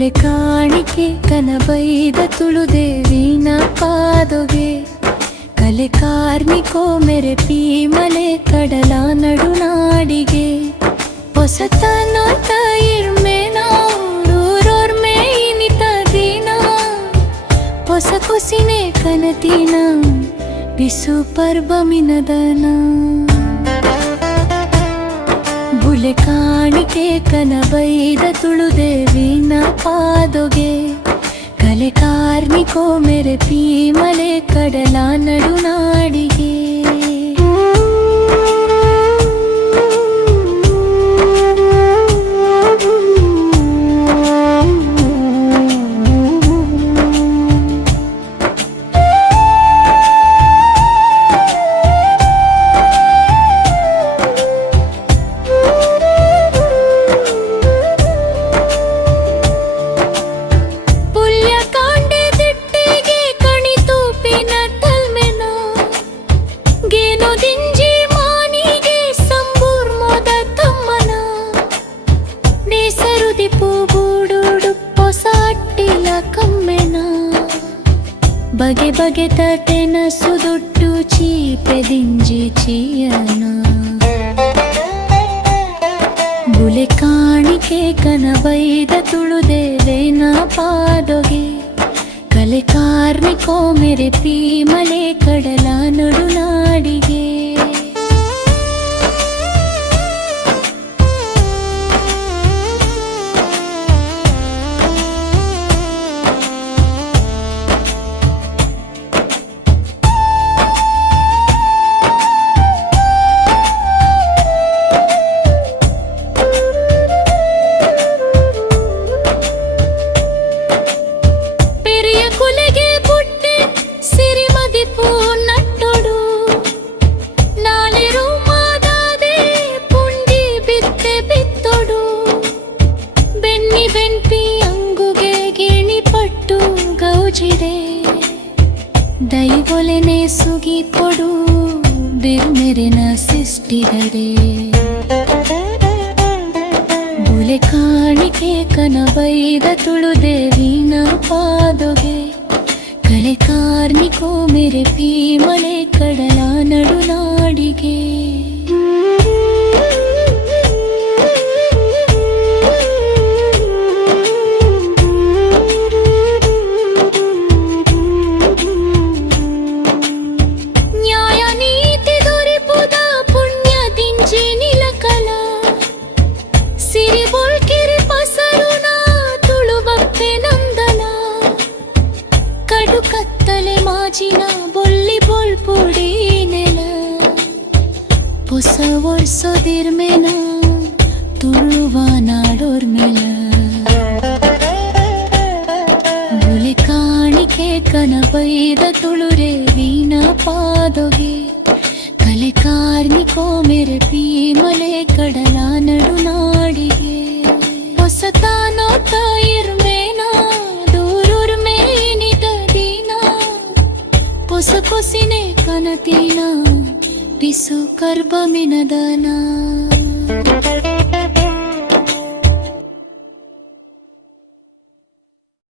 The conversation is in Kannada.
ಬುಲೆ ಕಾಣಿಕೆ ಕನಬೈದ ತುಳುದೇವಿನ ಪಾದೊಗೆ ಕಲೆ ಕಾರ್ಮಿಕೋ ಮೆರೆ ಪೀಮಲೆ ಕಡಲ ನಡುನಾಡಿಗೆ ಹೊಸತನ ಇರ್ಮೇನ ಊರೂರೋರ್ಮೆ ಇನಿತ ದಿನ ಹೊಸ ಕುಸಿನೆ ಕನತಿನ ಬಿಸು ಪರ್ಬ ಮಿನದನ ಬುಲೆ ಕಾಣಿಕೆ ಕನಬೈದ ತುಳುದೇವಿನ ಪಾದೊಗೆ ಕಲೆ ಕಾರ್ಮಿಕೋ ಮೆರೆ ಪೀಮಲೆ ಕಡಲ ನಡುನಾಡಿಗೆ ಬಗೆ ಬಗೆ ತಟೆನ ಸುದುಟ್ಟು ಚೀಪೆ ದಿಂಜಿ ಚೀಯನ ಬುಲೆ ಕಾಣಿಕೆ ಕನಬೈದ ತುಳುದೇವೇನ ಪಾದೊಗೆ ಕಲೆ ಕಾರ್ಮಿಕೋ ಮೆರೆ ಪೀಮಲೆ ಕಡಲ ನಡುನಾಡಿಗೆ ದೈವೊಲೆನೆ ಸುಗಿ ಪೊಡು ಬಿರ್ಮೆರೆನ ಸಿಷ್ಟಿದರೆ ಬುಲೆ ಕಾಣಿಕೆ ಕನಬೈದ ತುಳುದೇವಿನ ಪಾದೊಗೆ ಕಲೆ ಕಾರ್ಮಿಕೋ ಮೆರೆ ಪೀಮಲೆ ಕಡಲ ನಡುನಾಡಿಗೆ ಕತ್ತಲೆ ಮಾಜಿನ ಬೊಲ್ಲಿ ಬೊಲ್ಪುಡಿ ನೆಲ ಹೊಸ ವರ್ಷದಿರ್ಮೆನ ತುಳುವ ನಾಡೋರ್ಮೆಲ ಬುಲೆ ಕಾಣಿಕೆ ಕನಬೈದ ತುಳುರೇವಿನ ಪಾದೊಗೆ ಕಲೆ ಕಾರ್ಮಿಕೋ ಮೆರೆ ಪೀಮಲೆ ಕಡಲ ನಡುನಾಡಿಗೆ ಹೊಸತಾನೋತ ಇರ್ಮೇನ ಹೊಸ ಕೊಸಿನೆ ಕನತಿನ ಬಿಸು ಕರ್ಬ ಮಿನದನ